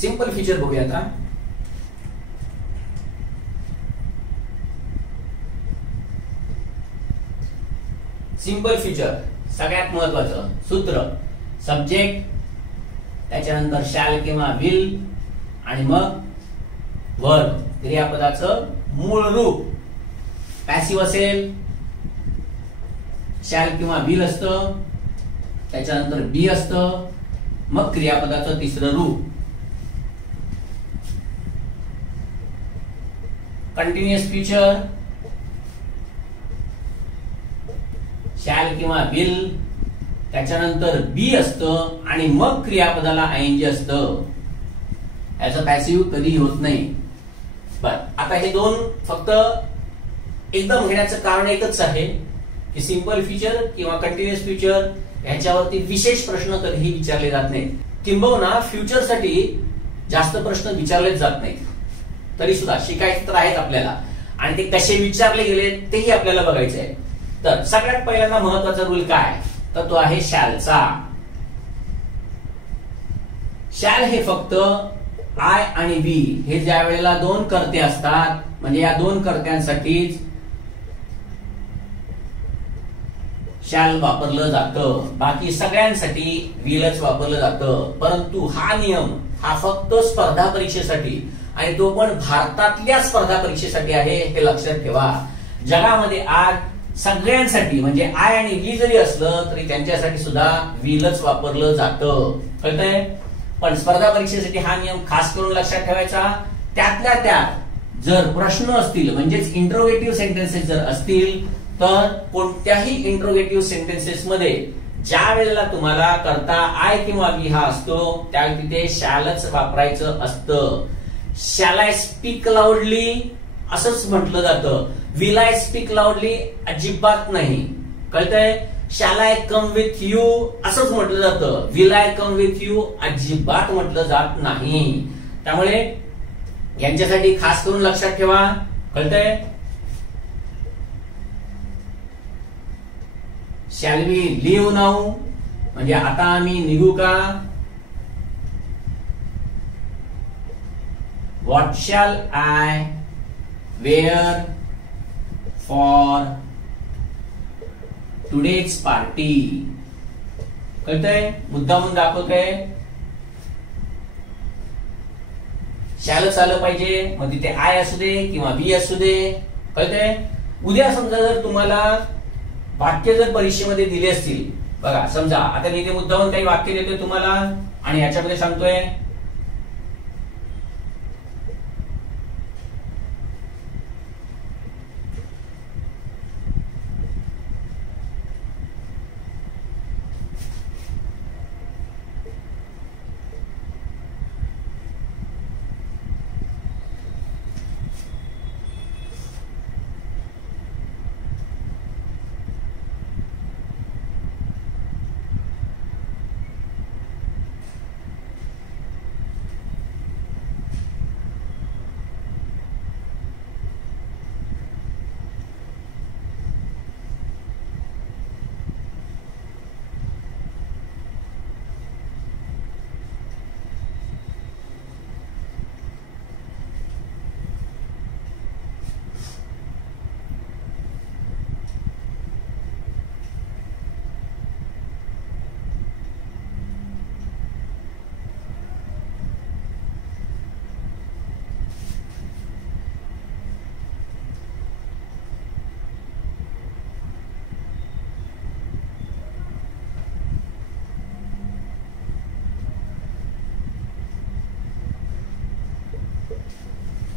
Simple feature बघूया आता. Simple feature सगळ्यात महत्वाचं सूत्र सब्जेक्ट, त्याच्यानंतर शॅल किंवा विल आणि मग वर्ब क्रियापदाचं मूळ रूप. पॅसिव्ह असेल शॅल किंवा विल असतं, त्याच्यानंतर बी असतं, मग क्रियापदाचं तिसरं रूप. कंटिन्युअस फ्युचर शॅल किंवा विल, त्याच्यानंतर बी असतं आणि मग क्रियापदाला आयएनजी असतं. याचं पॅसिव्ह कधी होत नाही. बर, आता हे दोन फक्त एकदम घेण्याचं कारण एकच आहे की सिंपल फ्युचर किंवा कंटिन्युअस फ्युचर ह्याच्यावरती विशेष प्रश्न कधीही विचारले जात नाहीत. किंबहुना फ्युचर साठी जास्त प्रश्न विचारलेच जात नाहीत. तरी सुद्धा शिकायचे तर आहेत आपल्याला, आणि ते कसे विचारले गेले तेही आपल्याला बघायचे आहे. तर सगळ्यात पहिल्यांदा महत्वाचा रूल काय, तर तो आहे शॅलचा. शॅल हे फक्त आय आणि बी हे ज्या वेळेला दोन कर्ते असतात, म्हणजे या दोन कर्त्यांसाठीच शॅल वापरलं जातं. बाकी सगळ्यांसाठी विलच वापरलं जातं. परंतु हा नियम हा फक्त स्पर्धा परीक्षेसाठी, आणि तो पण भारतातल्या स्पर्धा परीक्षेसाठी आहे, हे लक्षात ठेवा. जगामध्ये आज सगळ्यांसाठी म्हणजे आय आणि वी जरी असलं तरी त्यांच्यासाठी सुद्धा विलच वापरलं जातं. कळतंय? पण स्पर्धा परीक्षेसाठी हा नियम खास करून लक्षात ठेवायचा. त्यातल्या त्यात जर प्रश्न असतील म्हणजेच इंट्रोगेटिव्ह सेंटेन्सेस जर असतील, तर कोणत्याही इंट्रोगेटिव्ह सेंटेन्सेस मध्ये ज्या वेळेला तुम्हाला करता आय किंवा वी हा असतो, त्या तिथे शॅलच वापरायचं असतं. शॅल आय स्पीक लाऊडली असंच म्हटलं जातं. विल आय स्पीक लाऊडली अजिबात नाही. कळतंय? Shall I come with you असंच म्हटलं जातं. Will I come with you अजिबात म्हटलं जात नाही. त्यामुळे यांच्यासाठी खास करून लक्षात ठेवा. कळतंय? शॅल वी लिव्ह नाऊ म्हणजे आता आम्ही निघू का. What shall I wear for today's party. कळतंय? मुद्दामून दाखवतंय. शॅलच आलं पाहिजे, मग तिथे आय असू दे किंवा बी असू दे. कळतंय? उद्या समजा जर तुम्हाला वाक्य जर परीक्षेमध्ये दिले असतील, बघा समजा आता मी इथे मुद्दामून काही वाक्य देतोय तुम्हाला आणि याच्यामध्ये सांगतोय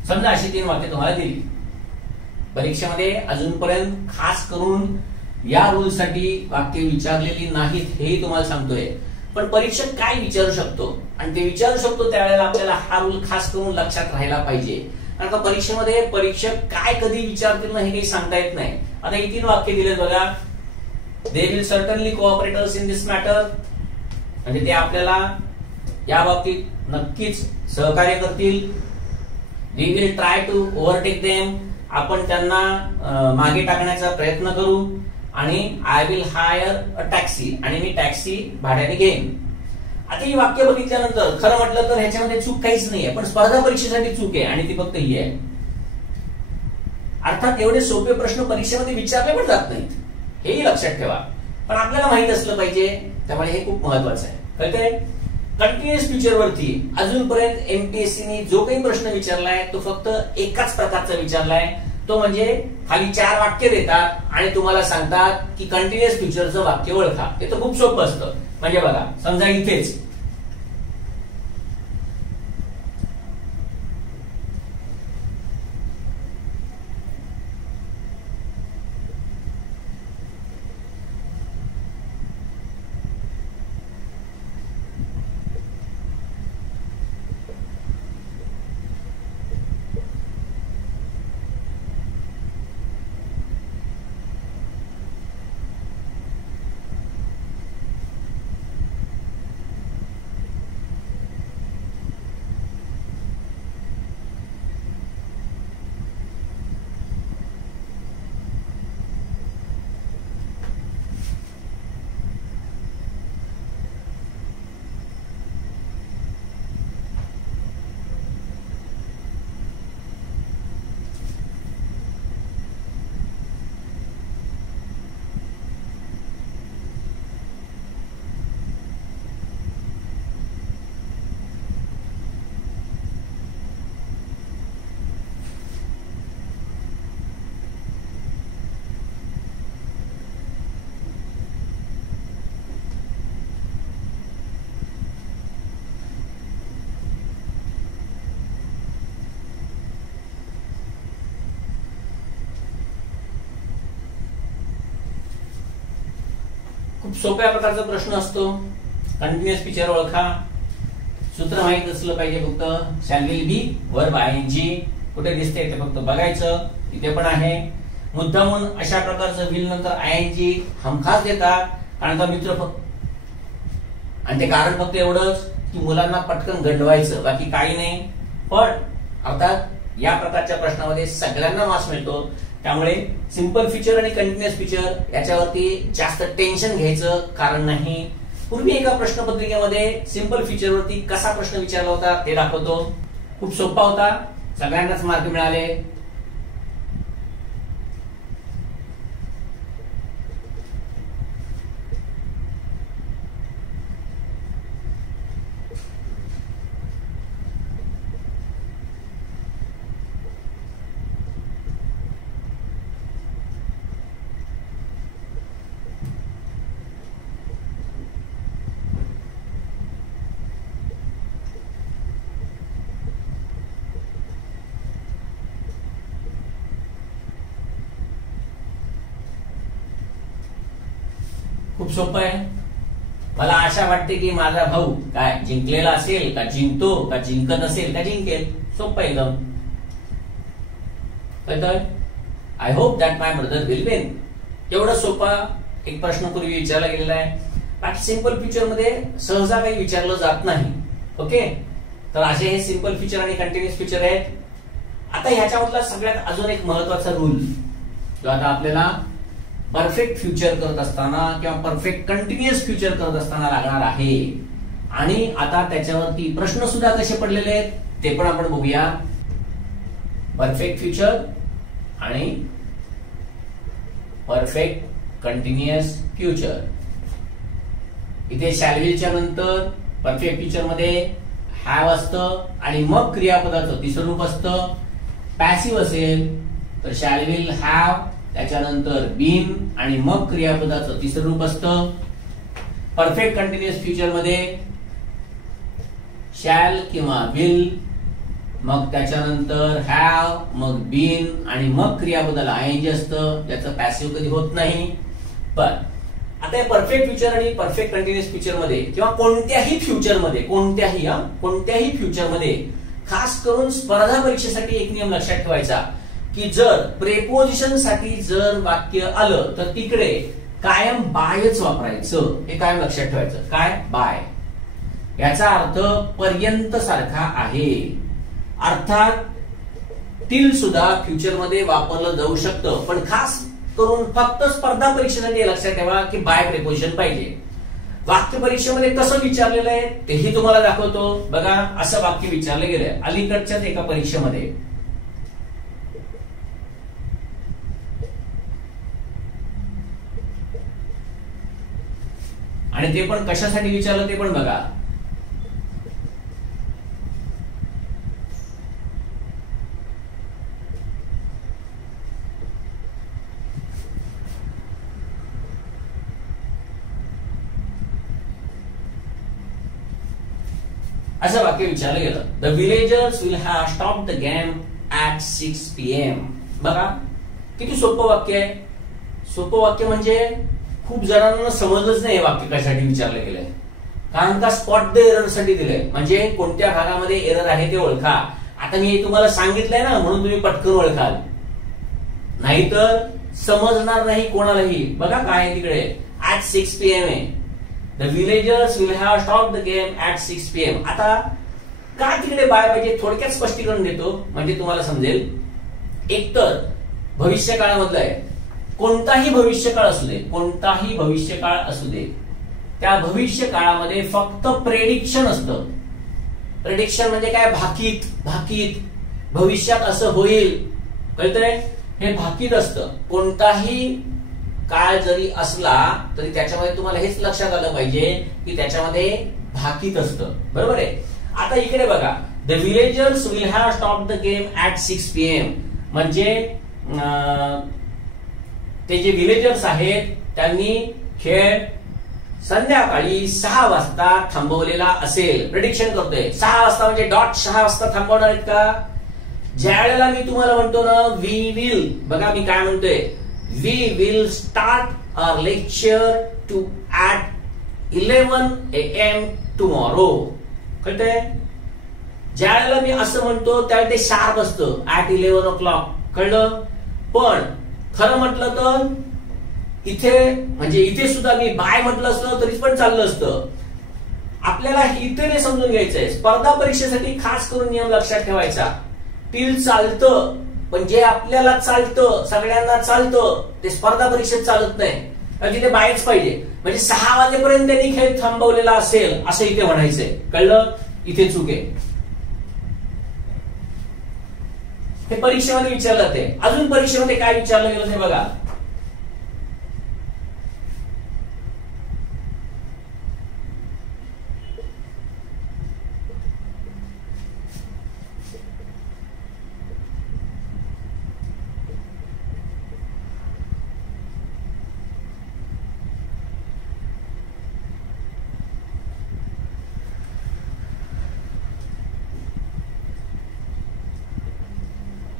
समजा अशी 3 वाक्य तुम्हाला दिली परीक्षेमध्ये. अजूनपर्यंत खास करून या रूल साठी वाक्य विचारलेली नाहीत हेही तुम्हाला सांगतोय. पण परीक्षक काय विचारू शकतो आणि ते विचारू शकतो त्यावेळेला आपल्याला हा रूल खास करून लक्षात राहायला पाहिजे. कारण का परीक्षेमध्ये परीक्षक काय कधी विचारतील ना हे काही सांगता येत नाही. आता ही 3 वाक्य दिलेत बघा. They will certainly cooperate us in this matter म्हणजे ते आपल्याला या बाबतीत नक्कीच सहकार्य करतील. We will try to overtake them आपण त्यांना मागे टाकण्याचा प्रयत्न करू. आणि I will hire a taxi आणि मी टॅक्सी भाड्याने घेईन. आता ही वाक्य बघितल्यानंतर खरं म्हटलं तर ह्याच्यामध्ये चूक काहीच नाहीये, पण स्पर्धा परीक्षेसाठी चूक आहे आणि ती फक्त ही आहे. अर्थात एवढे सोपे प्रश्न परीक्षेमध्ये विचारले पण जात नाहीत, हेही लक्षात ठेवा. पण आपल्याला माहित असलं पाहिजे, त्यामुळे हे खूप महत्वाचं आहे. कळतंय? कंटिन्युअस फ्युचर वरती अजूनपर्यंत एमपीएससीने जो काही प्रश्न विचारलाय तो फक्त एकाच प्रकारचा विचारलाय, तो म्हणजे खाली 4 वाक्य देतात आणि तुम्हाला सांगतात की कंटिन्युअस फ्युचरचं वाक्य ओळखा. ते तर खूप सोपं असतं. म्हणजे बघा, समजा इथेच खूप सोप्या प्रकारचा प्रश्न असतो. कंटिन्युअस फ्युचर ओळखा. सूत्र माहित असलं पाहिजे. फक्त शॅल विल बी वर्ब आयएनजी कुठे दिसते ते फक्त बघायचं. इथे पण आहे. मुद्दामून अशा प्रकारचं विल नंतर आयएनजी हमखास देतात, कारण का मित्र फक्त, आणि ते कारण फक्त एवढंच की मुलांना पटकन गंडवायचं, बाकी काही नाही. पण अर्थात या प्रकारच्या प्रश्नामध्ये सगळ्यांना मार्क्स मिळतो. त्यामुळे सिंपल फ्युचर आणि कंटिन्युअस फ्युचर याच्यावरती जास्त टेन्शन घ्यायचं कारण नाही. पूर्वी एका प्रश्नपत्रिकेमध्ये सिंपल फ्युचर वरती कसा प्रश्न विचारला होता ते दाखवतो. खूप सोपा होता, सगळ्यांनाच मार्क मिळाले. खूप सोपं आहे. मला आशा वाटते की माझा भाऊ काय जिंकलेला असेल का, जिंकतो का, जिंकत असेल का, जिंकेल. सोपं एकदम. कळतंय? I hope that my brother will win. एवढा सोपा एक प्रश्न पूर्वी विचारला गेलेला आहे. बाकी सिंपल फ्युचर मध्ये सहसा काही विचारलं जात नाही. ओके, तर असे हे सिंपल फ्युचर आणि कंटिन्युअस फ्युचर आहेत. आता ह्याच्यामधला सगळ्यात अजून एक महत्वाचा रूल जो आता आपल्याला परफेक्ट फ्युचर करत असताना किंवा परफेक्ट कंटिन्युअस फ्युचर करत असताना लागणार आहे. आणि आता त्याच्यावरती प्रश्न सुद्धा कसे पडलेले आहेत ते पण आपण बघूया. परफेक्ट फ्युचर आणि परफेक्ट कंटिन्युअस फ्युचर. इथे शॅल विलच्या नंतर परफेक्ट फ्युचर मध्ये हॅव असतं आणि मग क्रियापदाचं तिसरं रूप असतं. पॅसिव्ह असेल तर शॅल विल हॅव, त्याच्यानंतर बीन आणि मग क्रियापदाचं तिसरं रूप असतं. परफेक्ट कंटिन्युअस फ्युचर मध्ये शॅल किंवा विल, मग त्याच्यानंतर हॅव, मग बीन आणि मग क्रियापदाला आयएनजी असतं, ज्याचं पॅसिव्ह कधी होत नाही. पण आता परफेक्ट फ्युचर आणि परफेक्ट कंटिन्युअस फ्युचर मध्ये किंवा कोणत्याही फ्युचर मध्ये, कोणत्याही फ्युचर मध्ये खास करून स्पर्धा परीक्षेसाठी एक नियम लक्षात ठेवायचा की जर प्रेपोजिशन साठी जर वाक्य आलं तर तिकडे कायम बायच वापरायचं. हे कायम लक्षात ठेवायचं. काय? बाय. याचा अर्थ पर्यंत सारखा आहे. अर्थात टिल सुद्धा फ्युचर मध्ये वापरलं जाऊ शकतं, पण खास करून फक्त स्पर्धा परीक्षेसाठी लक्षात ठेवा की बाय प्रेपोजिशन पाहिजे. वाक्य परीक्षेमध्ये कसं विचारलेलं आहे तेही तुम्हाला दाखवतो. बघा, असं वाक्य विचारलं गेलंय अलीकडच्याच एका परीक्षेमध्ये. आणि ते पण कशासाठी विचारलं ते पण बघा. असं वाक्य विचारलं गेलं, the villagers will have stop the game at 6 PM. बघा किती सोपं वाक्य आहे. सोपं वाक्य म्हणजे खूप जणांना समजलंच नाही हे वाक्य कशासाठी विचारलं गेलंय. कारण का स्पॉट द एरर साठी दिलंय, म्हणजे कोणत्या भागामध्ये एरर आहे ते ओळखा. आता मी तुम्हाला सांगितलंय ना, म्हणून तुम्ही पटकन ओळखाल, नाहीतर समजणार नाही कोणालाही. बघा काय आहे तिकडे, ऍट 6 PM आहे. The villagers will have stop the game at 6 PM. आता का तिकडे बाय पाहिजे थोडक्यात स्पष्टीकरण देतो म्हणजे तुम्हाला समजेल. एकतर भविष्य काळामधलं आहे, कोणताही भविष्यकाळ असू दे, कोणताही भविष्यकाळ असू दे, त्या भविष्य काळामध्ये फक्त प्रेडिक्शन असतं. प्रेडिक्शन म्हणजे काय, भाकीत. भाकीत भविष्यात असं होईल, कळतंय, हे भाकीत असतं. कोणताही काळ जरी असला तरी त्याच्यामध्ये तुम्हाला हेच लक्षात आलं पाहिजे की त्याच्यामध्ये भाकीत असतं, बरोबर आहे. आता इकडे बघा, the villagers will have stop the game at 6 PM म्हणजे ते जे विलेजर्स आहेत त्यांनी खेळ संध्याकाळी 6 वाजता थांबवलेला असेल. प्रेडिक्शन करतोय 6 वाजता म्हणजे डॉट 6 वाजता थांबवणार आहेत का. ज्या वेळेला मी तुम्हाला म्हणतो ना वी विल, बघा मी काय म्हणतोय, we will start our lecture to at 11 AM tomorrow. कळतंय. ज्या वेळेला मी असं म्हणतो त्यावेळेला ते शार्प असतं ऍट 11 o'clock. कळलं. पण खरं म्हटलं तर इथे म्हणजे इथे सुद्धा मी बाय म्हटलं असतं तरी पण चाललं असतं. आपल्याला इथे नाही समजून घ्यायचंय. स्पर्धा परीक्षेसाठी खास करून नियम लक्षात ठेवायचा. टील चालतं, पण जे आपल्याला चालतं, सगळ्यांना चालतं, ते स्पर्धा परीक्षेत चालत नाही. तिथे बायच पाहिजे. म्हणजे 6 वाजेपर्यंत त्यांनी खेळ थांबवलेला असेल असं इथे म्हणायचंय. कळलं. इथे चूक आहे. हे परीक्षेमध्ये विचारलं ते. अजून परीक्षेमध्ये काय विचारलं गेलं ते बघा.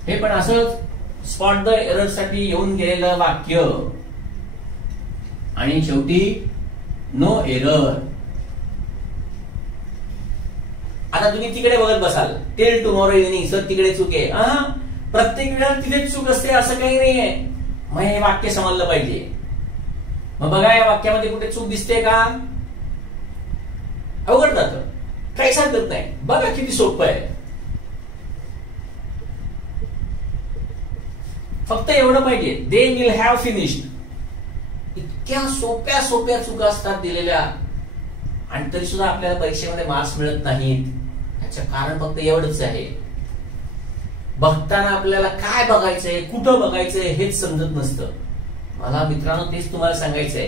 हे पण असंच स्पॉट द एरर साठी येऊन गेलेलं वाक्य आणि शेवटी नो एरर. आता तुम्ही तिकडे बघत बसाल टिल टुमॉरो इव्हनिंग, सर तिकडे चूक आहे. प्रत्येक वेळेला तिथेच चूक असते असं काही नाहीये. मग हे वाक्य समजलं पाहिजे. मग बघा या वाक्यामध्ये कुठे चूक दिसते का. अवघड जातं, काही सांगत नाही. बघा किती सोपं आहे. फक्त एवढं पाहिजे, दे विल हॅव फिनिश्ड. इतक्या सोप्या सोप्या चुका असतात दिलेल्या आणि तरी सुद्धा आपल्याला परीक्षेमध्ये मार्क्स मिळत नाहीत. याचं कारण फक्त एवढंच आहे, बघताना आपल्याला काय बघायचंय, कुठं बघायचंय हेच समजत नसतं. मला मित्रांनो तेच तुम्हाला सांगायचंय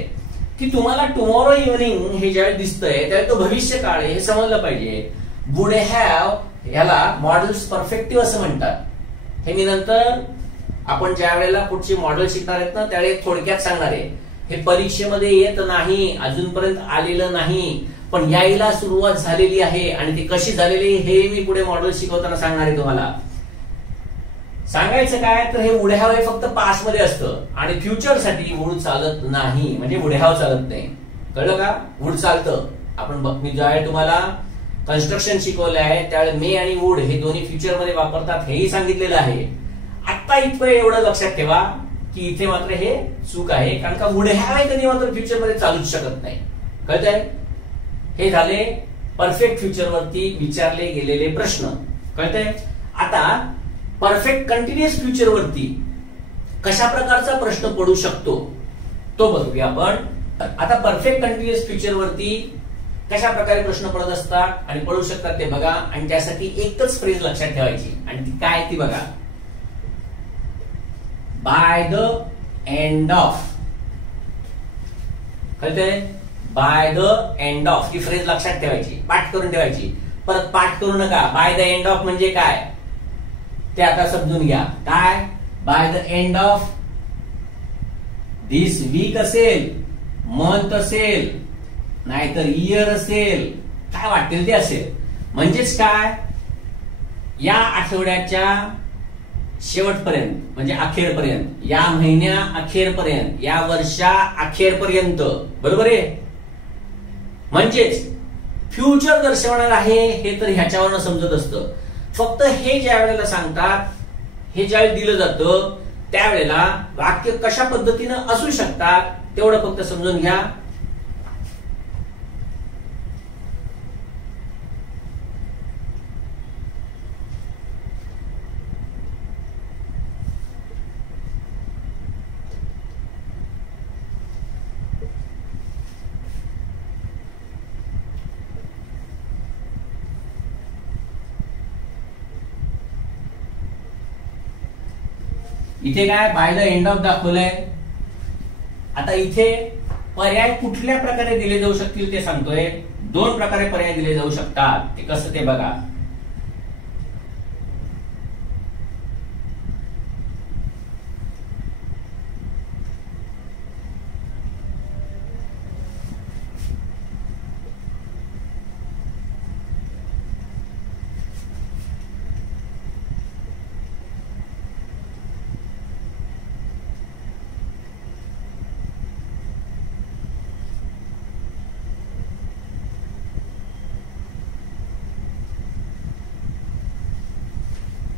की तुम्हाला टुमॉरो इव्हनिंग हे ज्यावेळी दिसतंय त्यावेळी तो भविष्य काळ आहे हे समजलं पाहिजे. वुड हॅव याला मॉडेल्स परफेक्टिव्ह असं म्हणतात. हे मी नंतर आपण ज्या वेळेला पुढची मॉडेल शिकणार आहेत ना त्यावेळी थोडक्यात सांगणार आहे. हे परीक्षेमध्ये येत नाही, अजूनपर्यंत आलेलं नाही, पण यायला सुरुवात झालेली आहे आणि ती कशी झालेली हे मी पुढे मॉडेल शिकवताना सांगणार आहे तुम्हाला. सांगायचं काय तर हे वुड हॅव हे फक्त पास्ट मध्ये असतं आणि फ्युचर साठी वुड चालत नाही, म्हणजे वुड हॅव चालत नाही. कळलं का. वुड चालतं. आपण मी ज्यावेळी तुम्हाला कन्स्ट्रक्शन शिकवलं आहे त्यावेळी मे आणि वुड हे दोन्ही फ्युचर मध्ये वापरतात हेही सांगितलेलं आहे. आता इथं एवढं लक्षात ठेवा की इथे मात्र हे चूक आहे, कारण का वुड हॅव आहे कधी मात्र फ्युचर मध्ये चालूच शकत नाही. कळतंय. हे झाले परफेक्ट फ्युचर वरती विचारले गेलेले प्रश्न. कळतंय. आता परफेक्ट कंटिन्युअस फ्युचर वरती कशा प्रकारचा प्रश्न पडू शकतो तो बघूया आपण. आता परफेक्ट कंटिन्युअस फ्युचर वरती कशा प्रकारे प्रश्न पडत असतात आणि पडू शकतात ते बघा. आणि त्यासाठी एकच फ्रेज लक्षात ठेवायची आणि ती काय ती बघा. By the end of. कळतंय? बाय द एंड ऑफ ही फ्रेज लक्षात ठेवायची, पाठ करून ठेवायची. परत पाठ करू नका. बाय द एंड ऑफ म्हणजे काय ते आता समजून घ्या. काय by the end of this week असेल, मंथ असेल, नाहीतर इयर असेल, काय वाटेल ते असेल. म्हणजेच काय या आठवड्याच्या शेवटपर्यंत म्हणजे अखेरपर्यंत, या महिन्या अखेरपर्यंत, या वर्षा अखेरपर्यंत. बरोबर आहे? म्हणजेच फ्युचर दर्शवणार आहे हे तर ह्याच्यावरनं समजत असतं. फक्त हे ज्या वेळेला सांगतात, हे ज्यावेळी दिलं जातं त्यावेळेला वाक्य कशा पद्धतीनं असू शकतात तेवढं फक्त समजून घ्या. इथे काय बाय द एंड ऑफ दाखवलंय. आता इथे पर्याय कुठल्या प्रकारे दिले जाऊ शकतील ते सांगतोय. 2 प्रकारे पर्याय दिले जाऊ शकतात. ते कसं ते बघा.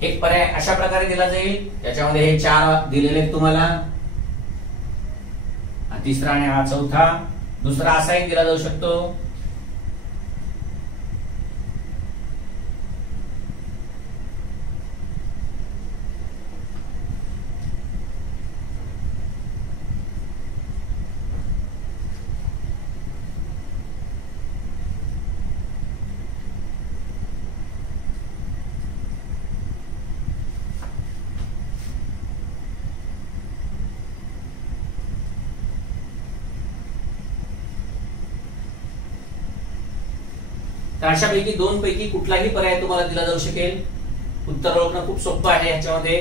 एक पर्याय अशा प्रकारे दिला जाईल, त्याच्यामध्ये हे 4 दिलेले आहेत तुम्हाला. तिसरा आणि हा चौथा. दुसरा असाही दिला जाऊ शकतो. तर अशापैकी 2 पैकी कुठलाही पर्याय तुम्हाला दिला जाऊ शकेल. उत्तर ओळखणं खूप सोपं आहे. याच्यामध्ये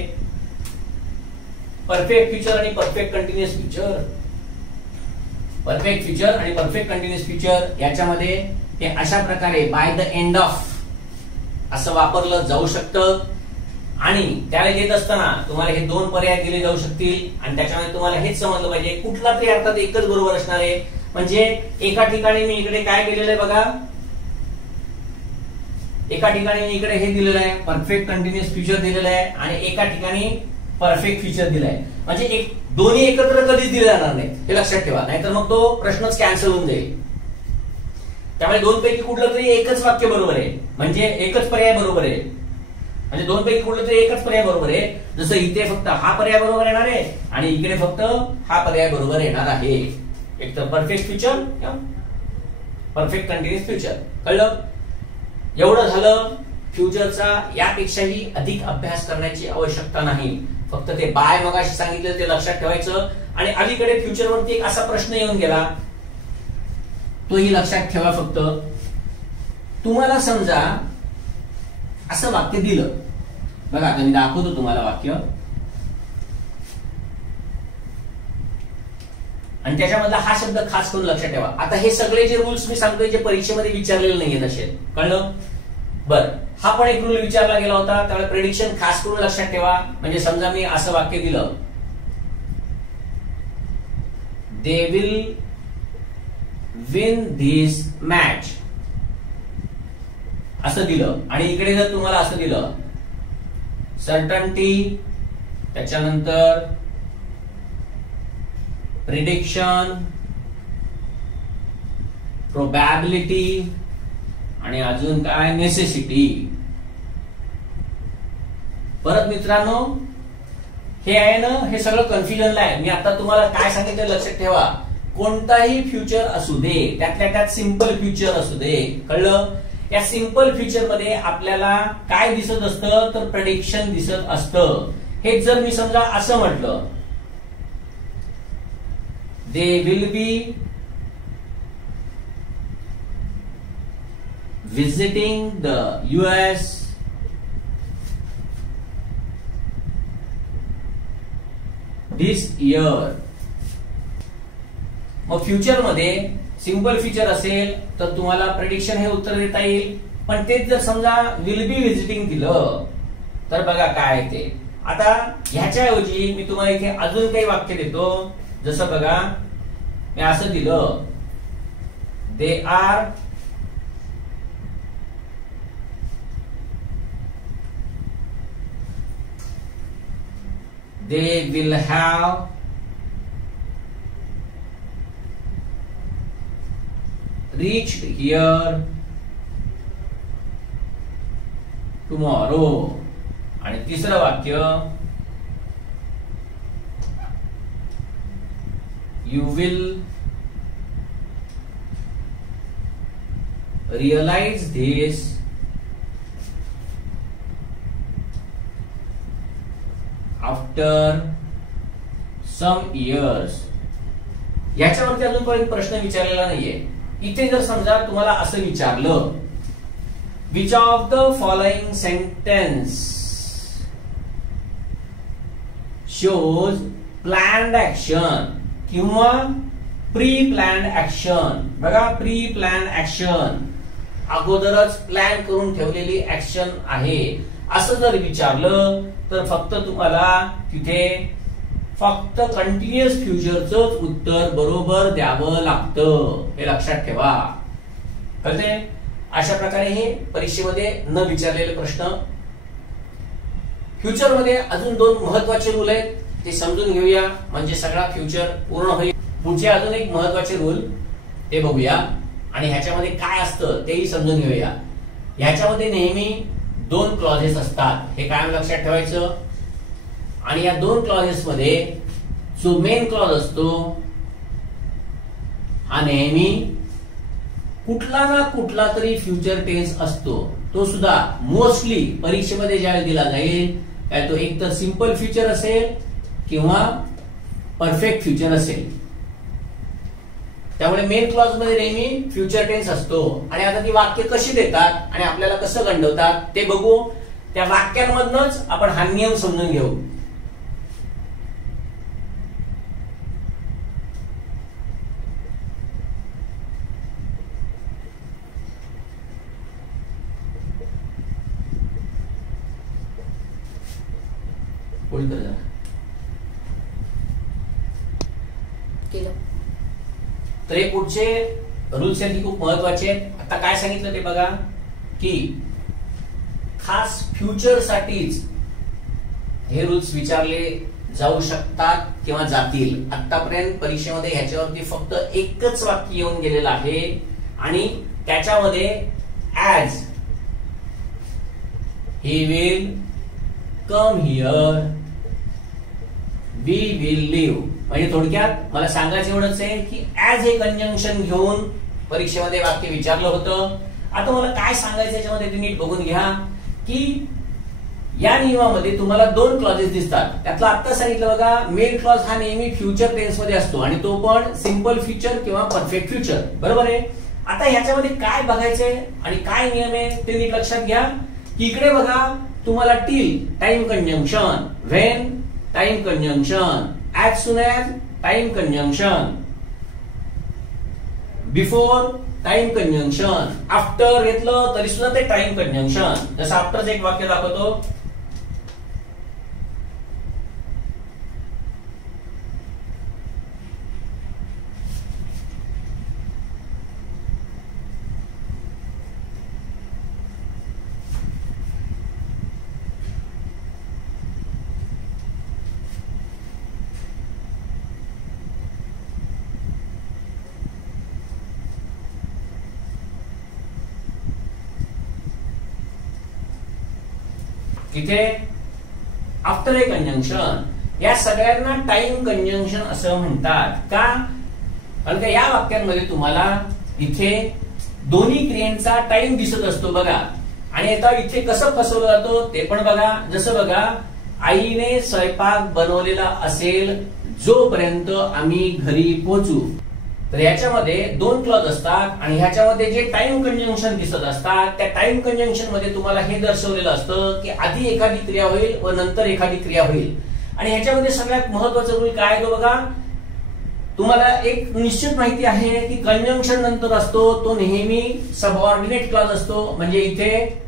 परफेक्ट फ्युचर आणि perfect continuous future, perfect future आणि परफेक्ट कंटिन्युअस फ्युचर याच्यामध्ये हे अशा प्रकारे बाय द एंड ऑफ असं वापरलं जाऊ शकतं. आणि त्याला देत असताना तुम्हाला हे 2 पर्याय दिले जाऊ शकतील आणि त्याच्यामध्ये तुम्हाला हेच समजलं पाहिजे कुठला तरी अर्थात एकच बरोबर असणार आहे. म्हणजे एका ठिकाणी मी इकडे काय केलेलं आहे बघा. एका ठिकाणी मी इकडे हे दिलेलं आहे परफेक्ट कंटिन्युअस फ्युचर दिलेलं आहे आणि एका ठिकाणी परफेक्ट फ्युचर दिलं आहे. म्हणजे दोन्ही एकत्र कधीच दिले जाणार नाहीत हे लक्षात ठेवा, नाहीतर मग तो प्रश्नच कॅन्सल होऊन जाईल. त्यामुळे 2 पैकी कुठलं तरी एकच वाक्य बरोबर आहे, म्हणजे एकच पर्याय बरोबर आहे. म्हणजे 2 पैकी कुठलं तरी एकच पर्याय बरोबर आहे. जसं इथे फक्त हा पर्याय बरोबर येणार आहे आणि इकडे फक्त हा पर्याय बरोबर येणार आहे. एक तर परफेक्ट फ्युचर किंवा परफेक्ट कंटिन्युअस फ्युचर. कळलं? एवढं झालं. फ्युचरचा यापेक्षाही अधिक अभ्यास करण्याची आवश्यकता नाही. फक्त ते बाय मगाशी सांगितलं ते लक्षात ठेवायचं. आणि अलीकडे फ्युचर वरती एक असा प्रश्न येऊन गेला, तोही लक्षात ठेवा. फक्त तुम्हाला समजा असं वाक्य दिलं बघा, आता मी दाखवतो तुम्हाला वाक्य आणि त्याच्यामधला हा शब्द खास करून लक्षात ठेवा. आता हे सगळे जे रूल्स मी सांगतोय जे परीक्षेमध्ये विचारलेले नाहीये तसे. कळलं? बर, हा पण एक रूल विचारला गेला होता, त्यामुळे प्रेडिक्शन खास करून लक्षात ठेवा. म्हणजे समजा मी असं वाक्य दिलं, they will win this match असं दिलं आणि इकडे जर तुम्हाला असं दिलं सर्टन्टी, त्याच्यानंतर प्रिडिक्शन, प्रोबॅबिलिटी आणि अजून काय नेसेसिटी. परत मित्रांनो हे आहे ना, हे सगळं कन्फ्युजनला आहे. मी आता तुम्हाला काय सांगितलं लक्षात ठेवा. कोणताही फ्युचर असू दे, त्यातल्या त्यात सिंपल फ्युचर असू दे, कळलं? या सिंपल फ्युचर मध्ये आपल्याला काय दिसत असतं तर प्रेडिक्शन दिसत असतं. हे जर मी समजा असं म्हटलं, they will be visiting the US this year. मग फ्युचर मध्ये सिंपल फ्युचर असेल तर तुम्हाला प्रेडिक्शन हे उत्तर देता येईल. पण तेच जर समजा विल बी विजिटिंग दिलं तर बघा काय ते. आता ह्याच्याऐवजी मी तुम्हाला इथे अजून काही वाक्य देतो. जसं बघा, मी असं दिलं, they are they will have reached here tomorrow. आणि तिसरं वाक्य, you will realize this after some years. याच्यावरती अजून पण प्रश्न विचारलेला नाहीये. इथे जर समजा तुम्हाला असं विचारलं, which of the following sentence shows planned action किंवा प्री प्लॅन्ड ऍक्शन. बघा, प्री प्लॅन्ड ऍक्शन अगोदरच प्लॅन करून ठेवलेली ऍक्शन आहे असं जर विचारलं तर फक्त तुम्हाला तिथे फक्त कंटिन्युअस फ्युचरचंच उत्तर बरोबर द्यावं लागतं. हे लक्षात ठेवा. कळते? अशा प्रकारे हे परीक्षेमध्ये न विचारलेले प्रश्न. फ्युचर मध्ये अजून दोन महत्वाचे रूल आहेत, ते समजून घेऊया म्हणजे सगळा फ्युचर पूर्ण होईल. पुढचे अजून एक महत्वाचे रूल ते बघूया आणि ह्याच्यामध्ये काय असतं तेही समजून घेऊया. ह्याच्यामध्ये नेहमी दोन क्लॉजेस असतात, हे कायम लक्षात ठेवायचं. आणि या दोन क्लॉजेस मध्ये जो मेन क्लॉज असतो हा नेहमी कुठला ना कुठला तरी फ्युचर टेन्स असतो. तो सुद्धा मोस्टली परीक्षेमध्ये ज्यावेळी दिला जाईल काय तो एक तर सिंपल फ्युचर असेल किंवा परफेक्ट फ्युचर असेल. त्यामुळे मेन क्लॉज मध्ये नेहमी फ्युचर टेन्स असतो. आणि आता ती वाक्य कशी देतात आणि आपल्याला कसं गंडवतात ते बघू. त्या वाक्यांमधनच आपण हा नियम समजून घेऊ. तर हे पुढचे रूल्स आहेत खूप महत्वाचे आहेत. आता काय सांगितलं ते बघा की खास फ्युचर साठीच हे रूल्स विचारले जाऊ शकतात किंवा जातील. आतापर्यंत परीक्षेमध्ये ह्याच्यावरती फक्त एकच वाक्य येऊन गेलेलं आहे आणि त्याच्यामध्ये as he will come here we will leave. म्हणजे थोडक्यात मला सांगायचं एवढंच आहे की ऍज हे कंजंक्शन घेऊन परीक्षेमध्ये वाक्य विचारलं होतं. आता मला काय सांगायचं याच्यामध्ये ते नीट बघून घ्या की या नियमामध्ये तुम्हाला दोन क्लॉजेस दिसतात. त्यातला आता सांगितलं बघा, मेन क्लॉज हा नेहमी फ्युचर टेन्स मध्ये असतो आणि तो पण सिंपल फ्युचर किंवा परफेक्ट फ्युचर. बरोबर आहे. आता ह्याच्यामध्ये काय बघायचंय आणि काय नियम आहे ते नीट लक्षात घ्या की इकडे बघा तुम्हाला till time conjunction, when time conjunction, as soon as time conjunction, before time conjunction, after घेतलं तरी सुद्धा ते टाइम कंजंक्शन. जसं आफ्टरच एक वाक्य दाखवतो, तिथे आफ्टर ए कंजंक्शन. या सगळ्यांना टाइम कंजंक्शन असं म्हणतात. का कारण का या वाक्यांमध्ये तुम्हाला इथे दोन्ही क्रियांचा टाइम दिसत असतो बघा. आणि आता इथे कसं फसवलं जातो ते पण बघा. जसं बघा, आईने स्वयंपाक बनवलेला असेल जोपर्यंत आम्ही घरी पोहोचू. तर याच्यामध्ये दोन क्लॉज असतात आणि ह्याच्यामध्ये जे टाइम कंजंक्शन दिसत असतात त्या टाइम कंजंक्शन मध्ये तुम्हाला हे दर्शवलेलं असतं की आधी एखादी क्रिया होईल व नंतर एखादी क्रिया होईल. आणि ह्याच्यामध्ये सगळ्यात महत्वाचा रूल काय आहे तो बघा. तुम्हाला एक निश्चित माहिती आहे की कंजंक्शन नंतर असतो तो नेहमी सबऑर्डिनेट क्लॉज असतो. म्हणजे इथे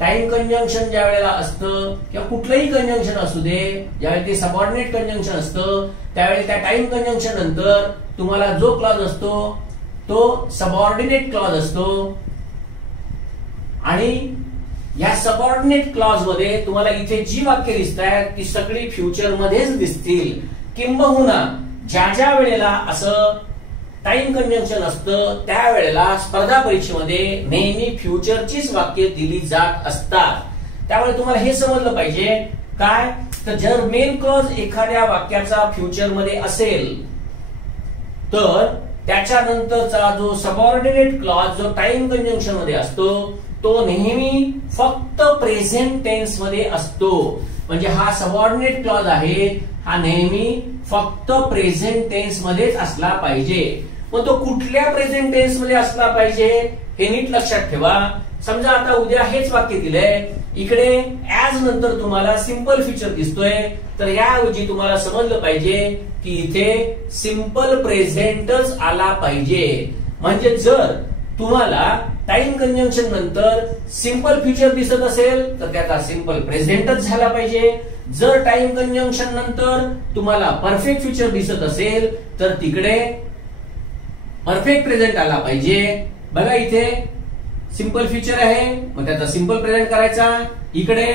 टाइम कंजंक्शन ज्या वेळेला असतं किंवा कुठलंही कंजंक्शन असू दे, ज्यावेळी ते सबऑर्डिनेट कंजंक्शन असतं त्यावेळी त्या टाइम कंजंक्शन नंतर तुम्हाला जो क्लॉज असतो तो सबऑर्डिनेट क्लॉज असतो. आणि या सबऑर्डिनेट क्लॉज मध्ये तुम्हाला इथे जी वाक्य दिसत आहेत ती सगळी फ्युचर मध्येच दिसतील. किंबहुना ज्या ज्या वेळेला असं टाइम कंजंक्शन असतं त्यावेळेला स्पर्धा परीक्षेमध्ये नेहमी फ्युचरचीच वाक्य दिली जात असतात. त्यामुळे तुम्हाला हे समजलं पाहिजे काय, तर जर मेन क्लॉज एखाद्या वाक्याचा फ्युचर मध्ये असेल तर त्याच्यानंतरचा जो सबऑर्डिनेट क्लॉज जो टाइम कंजंक्शन मध्ये असतो तो नेहमी फक्त प्रेझेंट टेन्स मध्ये असतो. म्हणजे हा सबऑर्डिनेट क्लॉज आहे हा नेहमी फक्त प्रेझेंट टेन्स मध्येच असला पाहिजे. मग तो कुठल्या प्रेझेंट टेन्स मध्ये असला पाहिजे हे नीट लक्षात ठेवा. समजा आता उद्या हेच वाक्य दिलंय, इकडे ऍज नंतर तुम्हाला सिंपल फ्युचर दिसतोय, तर याऐवजी तुम्हाला समजलं पाहिजे की इथे सिंपल प्रेझेंटच आला पाहिजे. म्हणजे जर तुम्हाला टाइम कंजंक्शन नंतर सिंपल फ्युचर दिसत असेल तर त्याचा सिंपल प्रेझेंटच झाला पाहिजे. जर टाइम कंजंक्शन नंतर तुम्हाला परफेक्ट फ्युचर दिसत असेल तर तिकडे परफेक्ट प्रेझेंट आला पाहिजे. बघा इथे सिंपल फ्युचर आहे मग त्याचा सिंपल प्रेझेंट करायचा, इकडे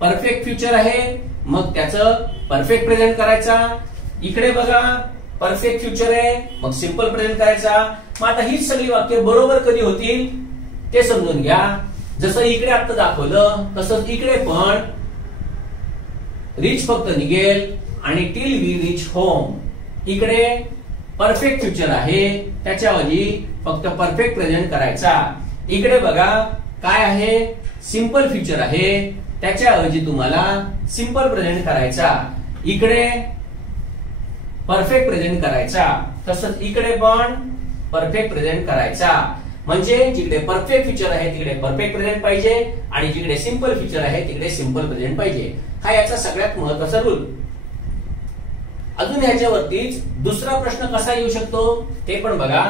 परफेक्ट फ्युचर आहे मग त्याचं परफेक्ट प्रेझेंट करायचा, इकडे बघा परफेक्ट फ्युचर आहे मग सिंपल प्रेझेंट करायचा. मग आता हीच सगळी वाक्य बरोबर कधी होतील ते समजून घ्या. जसं इकडे आता दाखवलं तसंच इकडे पण रिच फक्त निघेल आणि टिल वी रिच होम. इकडे परफेक्ट फ्युचर आहे त्याच्याऐवजी फक्त परफेक्ट प्रेझेंट करायचा. इकडे बघा काय आहे, सिंपल फ्युचर आहे त्याच्याऐवजी तुम्हाला सिंपल प्रेझेंट करायचा. इकडे परफेक्ट प्रेझेंट करायचा, तसंच इकडे पण परफेक्ट प्रेझेंट करायचा. म्हणजे जिकडे परफेक्ट फ्युचर आहे तिकडे परफेक्ट प्रेझेंट पाहिजे आणि जिकडे सिंपल फ्युचर आहे तिकडे सिंपल प्रेझेंट पाहिजे. हा याचा सगळ्यात महत्वाचा रूल. अजून ह्याच्यावरतीच दुसरा प्रश्न कसा येऊ शकतो ते पण बघा.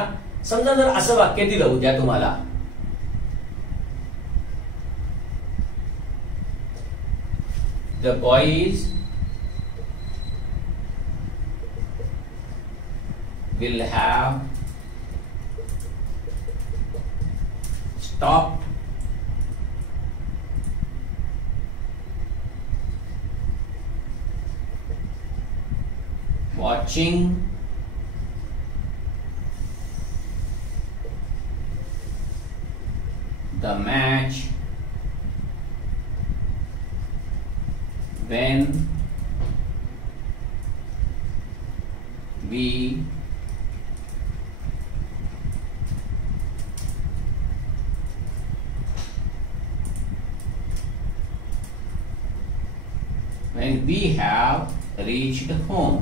समजा जर असं वाक्य दिलं उद्या तुम्हाला, The boys will have stopped watching the match when we have reached home.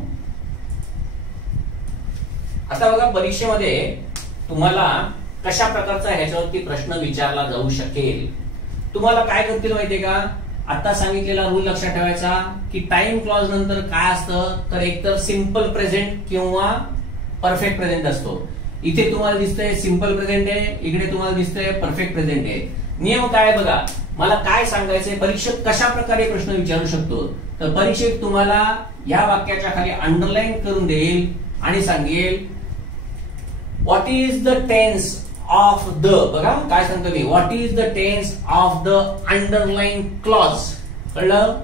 आता बघा परीक्षेमध्ये तुम्हाला कशा प्रकारचा ह्याच्यावरती प्रश्न विचारला जाऊ शकेल. तुम्हाला काय करतील माहितीये का, आता सांगितलेला रूल लक्षात ठेवायचा की टाइम क्लॉज नंतर काय असतं तर एकतर सिंपल प्रेझेंट किंवा परफेक्ट प्रेझेंट असतो. इथे तुम्हाला दिसतंय सिंपल प्रेझेंट आहे, इकडे तुम्हाला दिसतंय परफेक्ट प्रेझेंट आहे. नियम काय बघा, मला काय सांगायचंय, परीक्षक कशा प्रकारे प्रश्न विचारू शकतो तर परीक्षक तुम्हाला या वाक्याच्या खाली अंडरलाईन करून देईल आणि सांगेल what is the tense of the, बघा काय सांगतो मी, what is the tense of the underline clause. कळलं,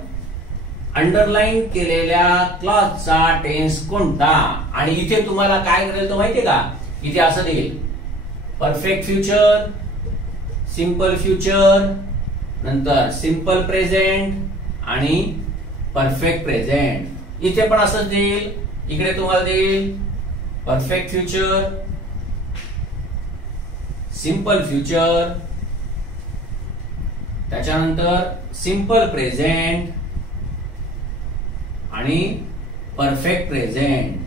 अंडरलाईन केलेल्या क्लॉजचा टेन्स कोणता. आणि इथे तुम्हाला काय करेल तो माहितीये का, इथे असं देईल परफेक्ट फ्युचर, सिंपल फ्युचर, नंतर सिंपल प्रेझेंट आणि परफेक्ट प्रेझेंट. इथे पण असंच देईल, इकडे तुम्हाला देईल परफेक्ट फ्युचर, सिंपल फ्युचर, त्याच्यानंतर सिंपल प्रेझेंट आणि परफेक्ट प्रेझेंट.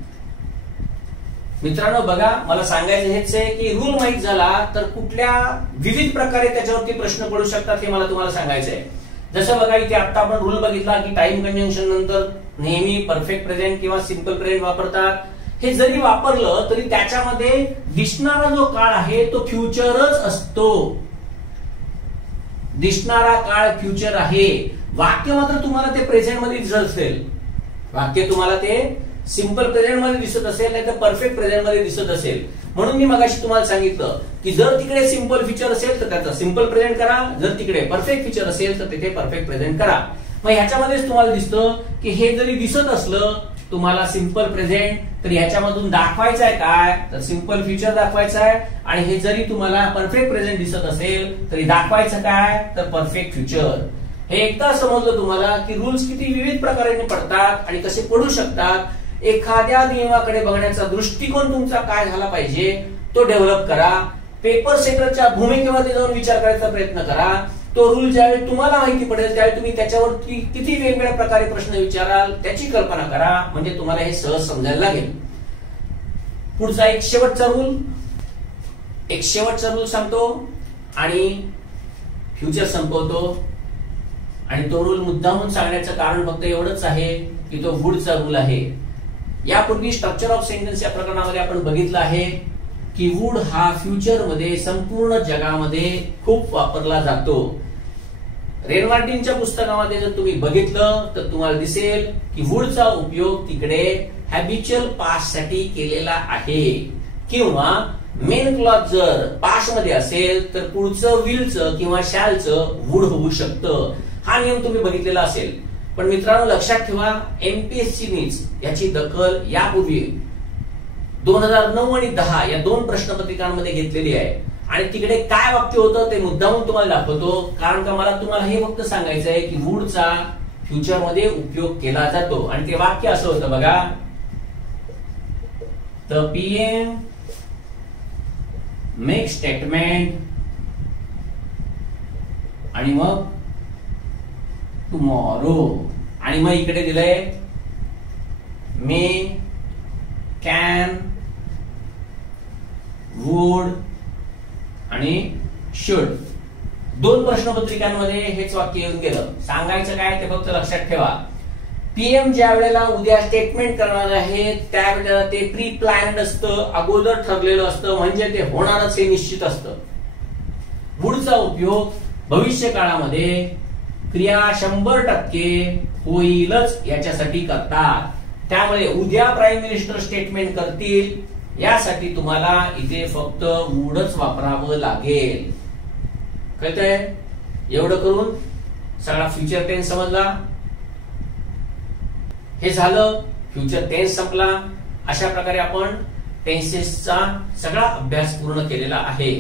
मित्रांनो बघा, मला सांगायचं हेच आहे की रूल माहित झाला तर कुठल्या विविध प्रकारे त्याच्यावरती प्रश्न पडू शकतात हे मला तुम्हाला सांगायचं आहे. जसं बघा इथे आता आपण रूल बघितला की टाइम कंजंक्शन नंतर नेहमी परफेक्ट प्रेझेंट किंवा सिंपल प्रेझेंट वापरतात. हे जरी वापरलं तरी त्याच्यामध्ये दिसणारा जो काळ आहे तो फ्युचरच असतो. दिसणारा काळ फ्युचर आहे. वाक्य मात्र तुम्हाला ते प्रेझेंट मध्ये दिसत असेल, वाक्य तुम्हाला ते सिंपल प्रेझेंट मध्ये दिसत असेल नाही तर परफेक्ट प्रेझेंट मध्ये दिसत असेल. म्हणून मी मगाशी तुम्हाला सांगितलं की जर तिकडे सिंपल फ्युचर असेल तर त्याचा सिंपल प्रेझेंट करा, जर तिकडे परफेक्ट फ्युचर असेल तर तिथे परफेक्ट प्रेझेंट करा. मग ह्याच्यामध्येच तुम्हाला दिसतं की हे जरी दिसत असलं तुम्हाला सिंपल प्रेझेंट तर ह्याच्यामधून दाखवायचं आहे काय तर सिंपल फ्युचर दाखवायचं आहे, आणि हे जरी तुम्हाला परफेक्ट प्रेझेंट दिसत असेल तरी दाखवायचं काय तर परफेक्ट फ्युचर. हे एकदा समजलं तुम्हाला की रूल्स किती विविध प्रकारे पडतात आणि कसे पडू शकतात. एखाद्या नियमाकडे बघण्याचा दृष्टिकोन तुमचा काय झाला पाहिजे तो डेव्हलप करा. पेपर सेटरच्या भूमिकेमध्ये जाऊन विचार करायचा प्रयत्न करा. तो रूल ज्यावेळी तुम्हाला माहिती पडेल त्यावेळी तुम्ही त्याच्यावरती किती वेगवेगळ्या प्रकारे प्रश्न विचाराल त्याची कल्पना करा, म्हणजे तुम्हाला हे सहज समजायला लागेल. पुढचा एक शेवटचा रूल सांगतो आणि फ्युचर संपवतो. आणि तो रूल मुद्दामून सांगण्याचं कारण फक्त एवढंच आहे की तो वुडचा रूल आहे. यापूर्वी स्ट्रक्चर ऑफ सेंटेन्स या प्रकरणामध्ये आपण बघितलं आहे की वुड हा फ्युचर मध्ये संपूर्ण जगामध्ये खूप वापरला जातो. रेनमार्टिनच्या पुस्तकामध्ये जर तुम्ही बघितलं तर तुम्हाला दिसेल की वुडचा उपयोग तिकडे हॅबिच्युअल पास्ट साठी केलेला आहे, किंवा मेन क्लॉज जर पास्ट मध्ये असेल तर पुढचं विलचं किंवा शॅलचं वुड होऊ शकतं. हा नियम तुम्ही बघितलेला असेल. पण मित्रांनो लक्षात ठेवा, एमपीएससीनीच याची दखल यापूर्वी 2009 आणि 10 या दोन प्रश्नपत्रिकांमध्ये घेतलेली आहे. आणि तिकडे काय वाक्य होतं ते मुद्दामून तुम्हाला दाखवतो, कारण का मला तुम्हाला हे फक्त सांगायचं आहे की वुडचा फ्युचर मध्ये उपयोग केला जातो. आणि ते वाक्य असं होतं बघा, द पीएम मेक स्टेटमेंट आणि मग टुमॉरो, आणि मग इकडे दिलंय मे, कॅन, वुड आणि शुड. दोन प्रश्नपत्रिकांमध्ये हेच वाक्य येऊन गेलं. सांगायचं काय ते फक्त लक्षात ठेवा, पीएम ज्या वेळेला उद्या स्टेटमेंट करणार आहे त्यावेळेला ते प्री प्लॅन्ड असतं, अगोदर ठरलेलं असतं, म्हणजे ते होणारच हे निश्चित असतं. वुडचा उपयोग भविष्य काळामध्ये क्रिया 100% होईलच याच्यासाठी करतात. त्यामुळे उद्या प्राईम मिनिस्टर स्टेटमेंट करतील यासाठी तुम्हाला इथे फक्त वुडच वापरावं लागेल. कळतंय? एवढं करून सगळा फ्युचर टेन्स समजला. हे झालं, फ्युचर टेन्स संपला. अशा प्रकारे आपण टेन्सेसचा सगळा अभ्यास पूर्ण केलेला आहे.